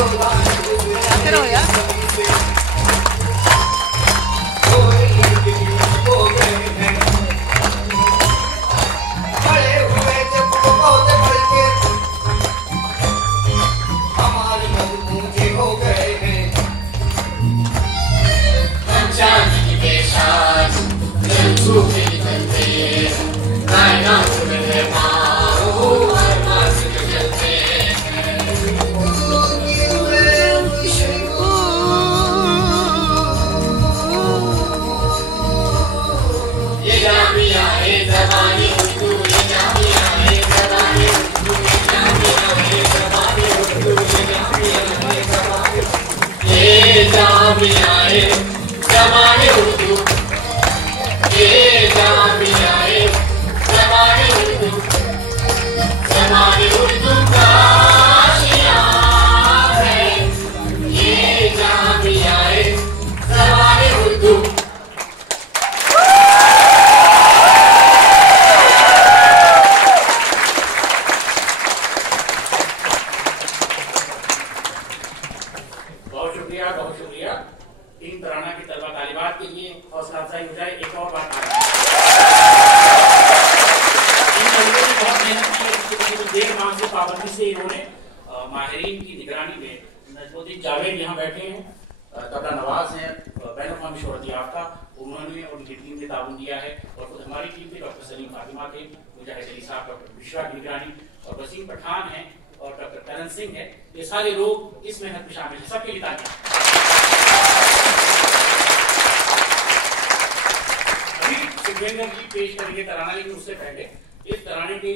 आते रहो यार। बहुत शुक्रिया। टीम तराना की तलबा तालिबात के लिए हौसला अफजाई हो जाए। एक और बात बहुत मेहनत की, देर माह से पाबंदी से इन्होंने माहिरीन की निगरानी में नजमुद्दीन जावेद यहाँ बैठे हैं, तबला नवाज हैं, बैनुल शोहरत याफ्ता, उन्होंने उनकी टीम ने ताउन दिया है। और खुद हमारी टीम के डॉक्टर सलीम फातिमा थे, मुजाहिद अली साहब, डॉक्टर बिश्रा की निगरानी, और वसीम पठान है और डॉक्टर करण सिंह है। ये सारे लोग इस मेहनत में शामिल हैं। सबके लिए तालियां। अभी सुखविंदर जी पेश करेंगे तराना, लेकिन उससे पहले इस तराने के